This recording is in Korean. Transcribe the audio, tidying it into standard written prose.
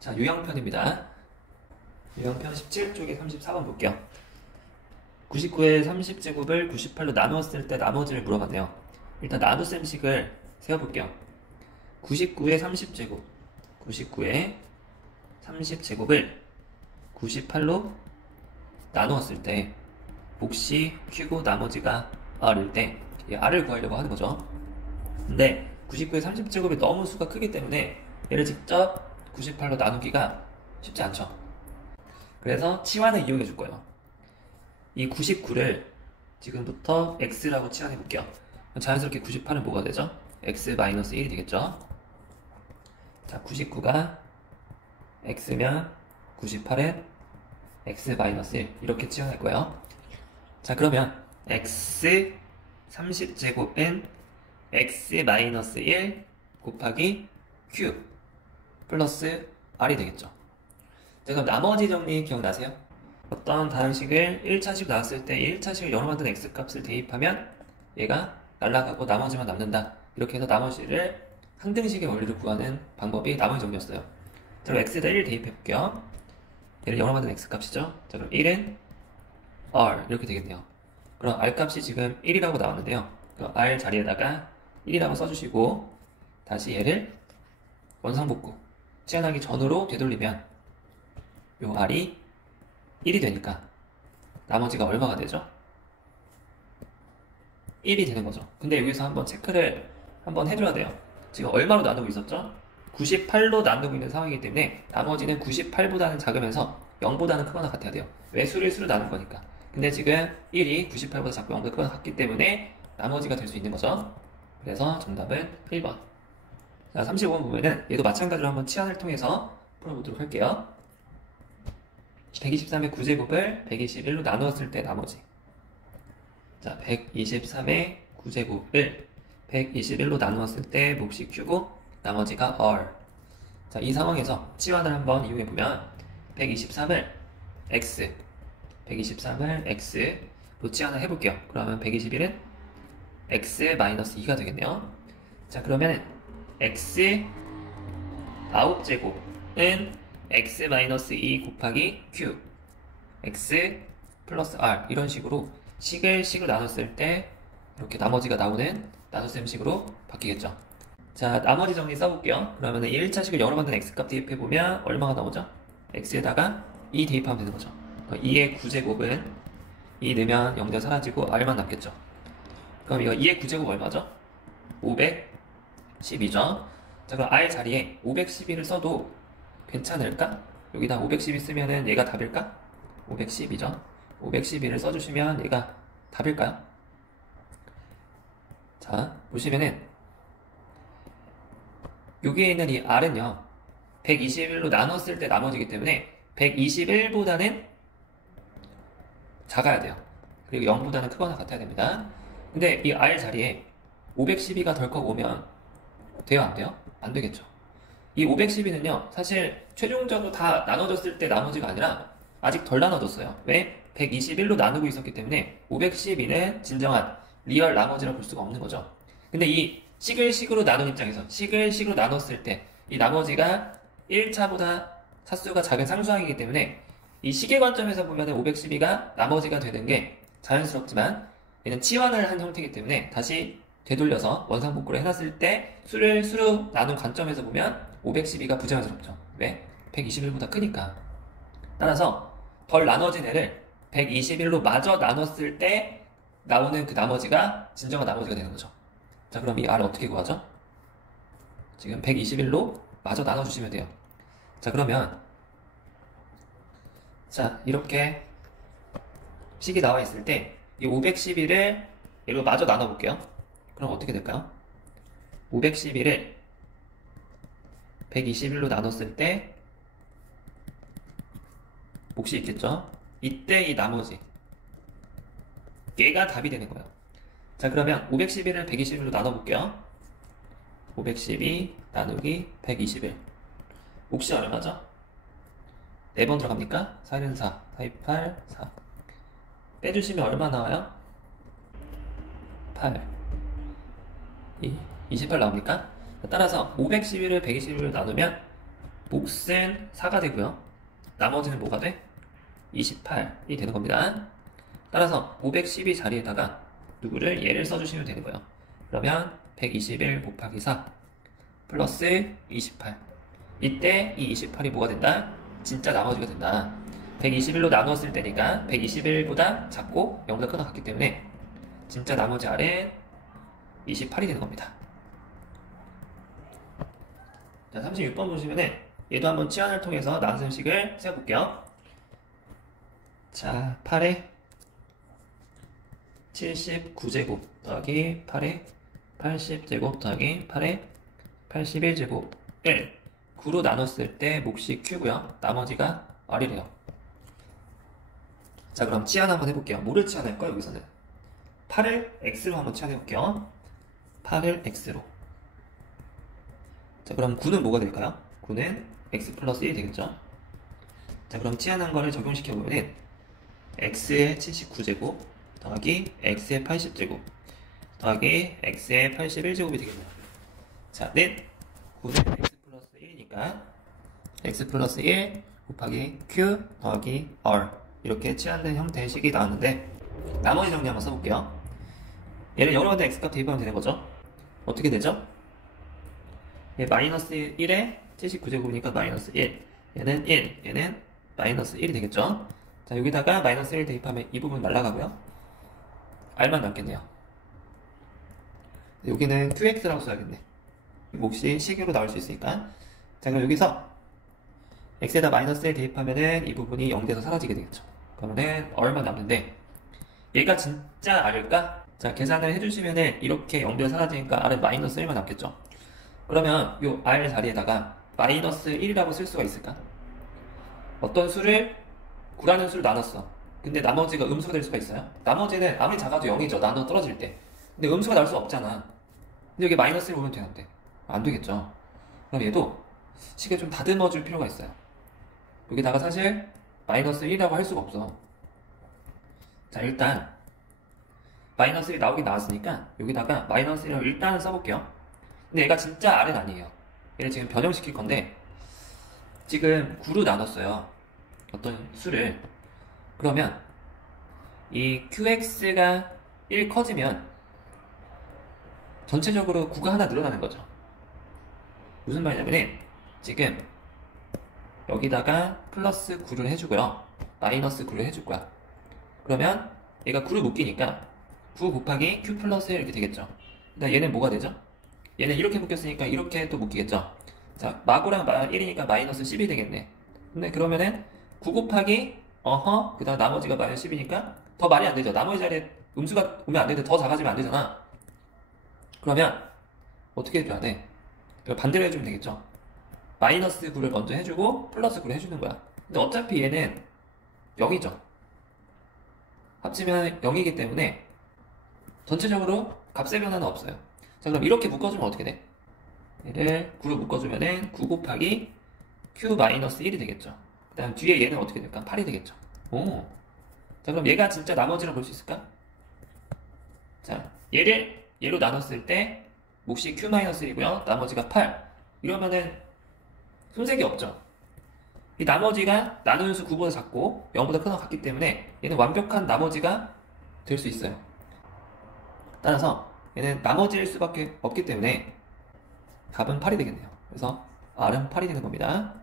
자, 유형편입니다. 유형편 17쪽에 34번 볼게요. 99의 30제곱을 98로 나누었을 때 나머지를 물어봤네요. 일단 나눗셈식을 세워볼게요. 99의 30제곱, 99의 30제곱을 98로 나누었을 때 몫이 Q고 나머지가 R일 때 이 R을 구하려고 하는 거죠. 근데 99의 30제곱이 너무 수가 크기 때문에 얘를 직접 98로 나누기가 쉽지 않죠. 그래서 치환을 이용해 줄 거예요. 이 99를 지금부터 x라고 치환해 볼게요. 자연스럽게 98은 뭐가 되죠? x-1이 되겠죠. 자, 99가 x면 98은 x-1 이렇게 치환할 거예요. 자, 그러면 x 30제곱은 x-1 곱하기 q 플러스 r이 되겠죠. 자, 그럼 나머지 정리 기억나세요? 어떤 다항식을 1차식 나왔을 때 1차식을 열어 만든 x값을 대입하면 얘가 날아가고 나머지만 남는다. 이렇게 해서 나머지를 항등식의 원리를 구하는 방법이 나머지 정리였어요. 자, 그럼 x에다 1 대입해 볼게요. 얘를 열어 만든 x값이죠. 자, 그럼 1은 r 이렇게 되겠네요. 그럼 r값이 지금 1이라고 나왔는데요. 그럼 r 자리에다가 1이라고 써주시고 다시 얘를 원상복구 치환하기 전으로 되돌리면 요 r이 1이 되니까 나머지가 얼마가 되죠? 1이 되는 거죠. 근데 여기서 한번 체크를 한번 해줘야 돼요. 지금 얼마로 나누고 있었죠? 98로 나누고 있는 상황이기 때문에 나머지는 98보다는 작으면서 0보다는 크거나 같아야 돼요. 왜 수를 수로 나눈 거니까. 근데 지금 1이 98보다 작고 0보다 크거나 같기 때문에 나머지가 될 수 있는 거죠. 그래서 정답은 1번. 자, 35번 보면은 얘도 마찬가지로 한번 치환을 통해서 풀어보도록 할게요. 123의 9제곱을 121로 나누었을 때 나머지. 자, 123의 9제곱을 121로 나누었을 때 몫이 Q고 나머지가 R. 자, 이 상황에서 치환을 한번 이용해보면 123을 X 123을 X로 치환을 해볼게요. 그러면 121은 X-2가 되겠네요. 자, 그러면 X 9제곱은 X-2 곱하기 Q X 플러스 R 이런 식으로 식을 식으로 나눴을 때 이렇게 나머지가 나오는 나눗셈식으로 바뀌겠죠. 자, 나머지 정리 써볼게요. 그러면 1차식을 여러 만든 X값 대입해보면 얼마가 나오죠? X에다가 2 대입하면 되는 거죠. 2의 9제곱은 2 넣으면 0대 사라지고 R만 남겠죠. 그럼 이거 2의 9제곱 얼마죠? 512죠. 자, 그럼 R 자리에 512를 써도 괜찮을까? 여기다 512 쓰면은 얘가 답일까? 512죠. 512를 써주시면 얘가 답일까요? 자, 보시면은 여기에 있는 이 R은요 121로 나눴을 때 나머지기 때문에 121보다는 작아야 돼요. 그리고 0보다는 크거나 같아야 됩니다. 근데 이 R 자리에 512가 덜컥 오면 돼요? 안 돼요? 안 되겠죠. 이 512는요 사실 최종적으로 다 나눠졌을 때 나머지가 아니라 아직 덜 나눠졌어요. 왜? 121로 나누고 있었기 때문에 512는 진정한 리얼 나머지라 볼 수가 없는 거죠. 근데 이 식을 식으로 나눈 입장에서 식을 식으로 나눴을 때 이 나머지가 1차보다 차수가 작은 상수항이기 때문에 이 식의 관점에서 보면 512가 나머지가 되는 게 자연스럽지만 얘는 치환을 한 형태이기 때문에 다시 되돌려서 원상복구를 해놨을 때 수를 수로 나눈 관점에서 보면 512가 부자연스럽죠. 왜? 121보다 크니까. 따라서 덜 나눠진 애를 121로 마저 나눴을 때 나오는 그 나머지가 진정한 나머지가 되는 거죠. 자, 그럼 이 R을 어떻게 구하죠? 지금 121로 마저 나눠주시면 돼요. 자, 그러면 자, 이렇게 식이 나와 있을 때 이 511을 얘로 마저 나눠볼게요. 그럼 어떻게 될까요? 511을 121로 나눴을 때 몫이 있겠죠? 이때 이 나머지 얘가 답이 되는 거예요. 자, 그러면 511을 121로 나눠볼게요. 512 나누기 121 몫이 얼마죠? 4번 들어갑니까? 4는 4, 4, 2, 8, 4 빼주시면 얼마 나와요? 8 28 나옵니까? 따라서 511을 121로 나누면 몫은 4가 되고요. 나머지는 뭐가 돼? 28이 되는 겁니다. 따라서 512 자리에다가 누구를 얘를 써주시면 되는 거예요. 그러면 121 곱하기 4 플러스 28. 이때 이 28이 뭐가 된다? 진짜 나머지가 된다. 121로 나누었을 때니까 121보다 작고 0보다 크다 같기 때문에 진짜 나머지 R은 28이 되는 겁니다. 자, 36번 보시면은 얘도 한번 치환을 통해서 나눗셈식을 세워볼게요. 자, 8에 79제곱 더하기 8에 80제곱 더하기 8에 81제곱 1 9로 나눴을 때 몫이 Q고요. 나머지가 R이래요. 자, 그럼 치환 한번 해볼게요. 뭐를 치환할까 여기서는? 8을 X로 한번 치환해볼게요. 8을 X로. 자, 그럼 9는 뭐가 될까요? 9는 X 플러스 1이 되겠죠? 자, 그럼 치환한 거를 적용시켜보면은 X의 79제곱 더하기 X의 80제곱 더하기 X의 81제곱이 되겠네요. 자, 는 9는 X 플러스 1이니까 X 플러스 1 곱하기 Q 더하기 R 이렇게 치환된 형태의 식이 나왔는데 나머지 정리 한번 써볼게요. 얘를 여러 가지 X값 대입하면 되는 거죠. 어떻게 되죠? 얘 마이너스 1에 79제곱이니까 마이너스 1 얘는 1 얘는 마이너스 1이 되겠죠. 자, 여기다가 마이너스 1 대입하면 이 부분 날라가고요. R만 남겠네요. 여기는 QX라고 써야겠네. 몫이 식으로 나올 수 있으니까. 자, 그럼 여기서 X에다 마이너스 1 대입하면은 이 부분이 0돼서 사라지게 되겠죠. 그러면은 R만 남는데 얘가 진짜 R일까? 자, 계산을 해주시면은 이렇게 0돼서 사라지니까 R은 마이너스 1만 남겠죠. 그러면 요 R 자리에다가 마이너스 1이라고 쓸 수가 있을까? 어떤 수를 9라는 수를 나눴어. 근데 나머지가 음수가 될 수가 있어요? 나머지는 아무리 작아도 0이죠. 나눠 떨어질 때. 근데 음수가 나올 수 없잖아. 근데 여기 마이너스 1 오면 되는데 안 되겠죠. 그럼 얘도 식을 좀 다듬어 줄 필요가 있어요. 여기다가 사실 마이너스 1이라고 할 수가 없어. 자, 일단 마이너스 1 나오긴 나왔으니까 여기다가 마이너스 1을 일단 써볼게요. 근데 얘가 진짜 R은 아니에요. 얘를 지금 변형시킬 건데 지금 9로 나눴어요. 어떤 수를. 그러면 이 QX가 1 커지면 전체적으로 9가 하나 늘어나는 거죠. 무슨 말이냐면 지금 여기다가 플러스 9를 해주고요. 마이너스 9를 해줄 거야. 그러면 얘가 9를 묶이니까 9 곱하기 Q 플러스 1 이렇게 되겠죠. 근데 얘는 뭐가 되죠? 얘는 이렇게 묶였으니까 이렇게 또 묶이겠죠. 자, 마구랑 1이니까 마이너스 10이 되겠네. 근데 그러면은 9 곱하기 그 다음 나머지가 마이너스 10이니까 더 말이 안 되죠. 나머지 자리에 음수가 오면 안 되는데 더 작아지면 안 되잖아. 그러면 어떻게 해줘야 돼? 이걸 반대로 해주면 되겠죠. 마이너스 9를 먼저 해주고 플러스 9를 해주는 거야. 근데 어차피 얘는 0이죠. 합치면 0이기 때문에 전체적으로 값의 변화는 없어요. 자, 그럼 이렇게 묶어주면 어떻게 돼? 얘를 9로 묶어주면은 9 곱하기 Q-1이 되겠죠. 그 다음 뒤에 얘는 어떻게 될까? 8이 되겠죠. 오. 자, 그럼 얘가 진짜 나머지를 볼 수 있을까? 자, 얘를 얘로 나눴을 때 몫이 Q-1이고요. 나머지가 8. 이러면은 손색이 없죠. 이 나머지가 나누는 수 9보다 작고 0보다 크거나 같기 때문에 얘는 완벽한 나머지가 될 수 있어요. 따라서 얘는 나머지일 수밖에 없기 때문에 답은 8이 되겠네요. 그래서 R은 8이 되는 겁니다.